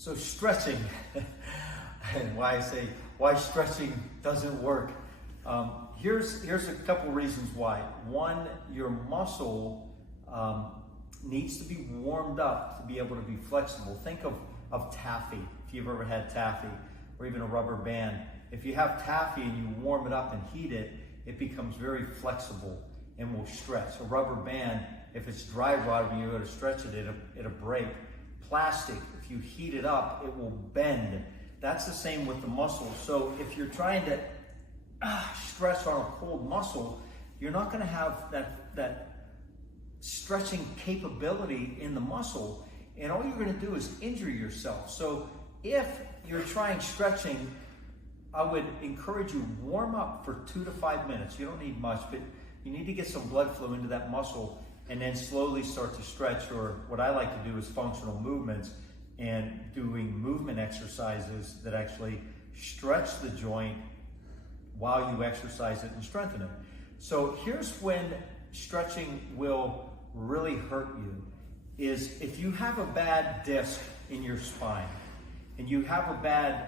So stretching, and why stretching doesn't work. Here's a couple reasons why. One, your muscle needs to be warmed up to be able to be flexible. Think of taffy, if you've ever had taffy, or even a rubber band. If you have taffy and you warm it up and heat it, it becomes very flexible and will stretch. A rubber band, if it's dry rotted and you go to stretch it, it'll break. Plastic, if you heat it up, it will bend. That's the same with the muscle. So if you're trying to stretch on a cold muscle, you're not going to have that stretching capability in the muscle, and all you're going to do is injure yourself. So if you're trying stretching, I would encourage you warm up for 2 to 5 minutes. You don't need much, but you need to get some blood flow into that muscle and then slowly start to stretch, or what I like to do is functional movements and doing movement exercises that actually stretch the joint while you exercise it and strengthen it. So here's when stretching will really hurt you, is if you have a bad disc in your spine and you have a bad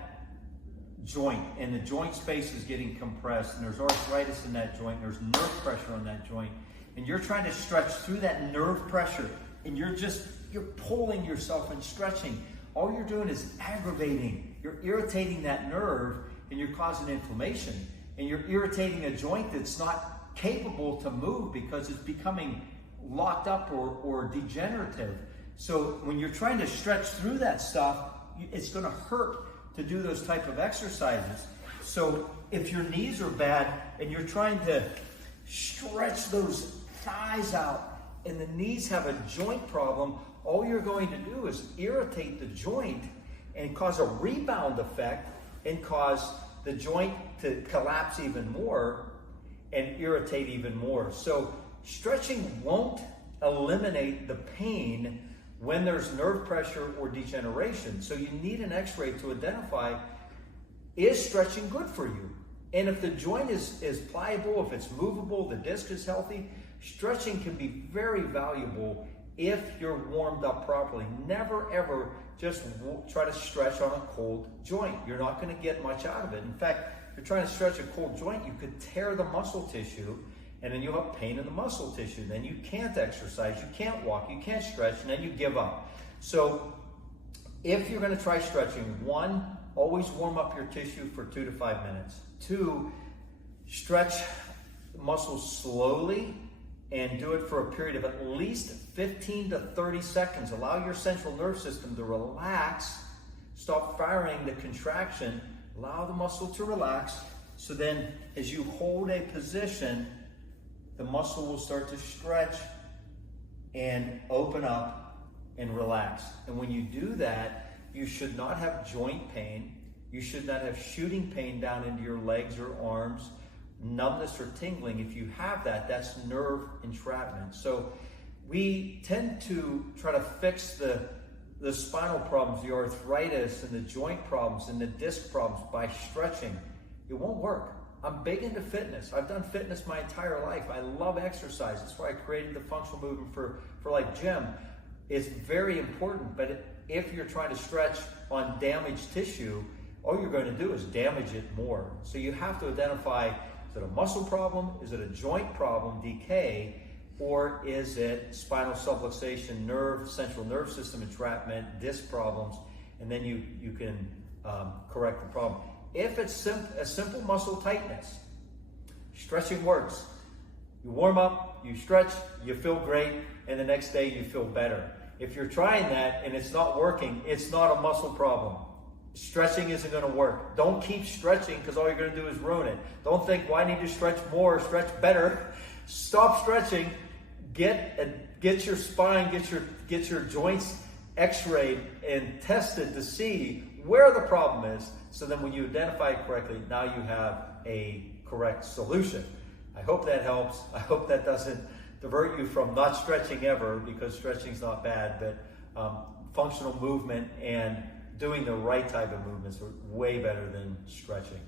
joint and the joint space is getting compressed and there's arthritis in that joint, there's nerve pressure on that joint, and you're trying to stretch through that nerve pressure and you're pulling yourself and stretching, all you're doing is aggravating, you're irritating that nerve and you're causing inflammation, and you're irritating a joint that's not capable to move because it's becoming locked up or degenerative. So when you're trying to stretch through that stuff, it's going to hurt to do those type of exercises. So if your knees are bad and you're trying to stretch those thighs out and the knees have a joint problem, all you're going to do is irritate the joint and cause a rebound effect and cause the joint to collapse even more and irritate even more. So stretching won't eliminate the pain when there's nerve pressure or degeneration. So you need an x-ray to identify, is stretching good for you? And if the joint is pliable, if it's movable, the disc is healthy, stretching can be very valuable if you're warmed up properly. Never ever just try to stretch on a cold joint. You're not going to get much out of it. In fact, if you're trying to stretch a cold joint, you could tear the muscle tissue, and then you'll have pain in the muscle tissue. Then you can't exercise, you can't walk, you can't stretch, and then you give up. So if you're going to try stretching, 1, always warm up your tissue for 2 to 5 minutes. 2, stretch muscles slowly and do it for a period of at least 15 to 30 seconds. Allow your central nerve system to relax, stop firing the contraction, allow the muscle to relax. So then as you hold a position, the muscle will start to stretch and open up and relax. And when you do that, you should not have joint pain. You should not have shooting pain down into your legs or arms, numbness or tingling. If you have that, that's nerve entrapment. So we tend to try to fix the spinal problems, the arthritis and the joint problems and the disc problems by stretching. It won't work. I'm big into fitness. I've done fitness my entire life. I love exercise. That's why I created the functional movement for like gym. It's very important, but if you're trying to stretch on damaged tissue, all you're going to do is damage it more. So you have to identify, is it a muscle problem? Is it a joint problem, decay? Or is it spinal subluxation, nerve, central nerve system entrapment, disc problems? And then you can correct the problem. If it's a simple muscle tightness, stretching works. You warm up, you stretch, you feel great, and the next day you feel better. If you're trying that and it's not working, it's not a muscle problem. Stretching isn't going to work. Don't keep stretching because all you're going to do is ruin it. Don't think, well, I need to stretch more, stretch better. Stop stretching. Get your spine, get your joints x-rayed and tested to see where the problem is. So then when you identify it correctly, now you have a correct solution. I hope that helps. I hope that doesn't divert you from not stretching ever, because stretching's not bad, but functional movement and doing the right type of movements are way better than stretching.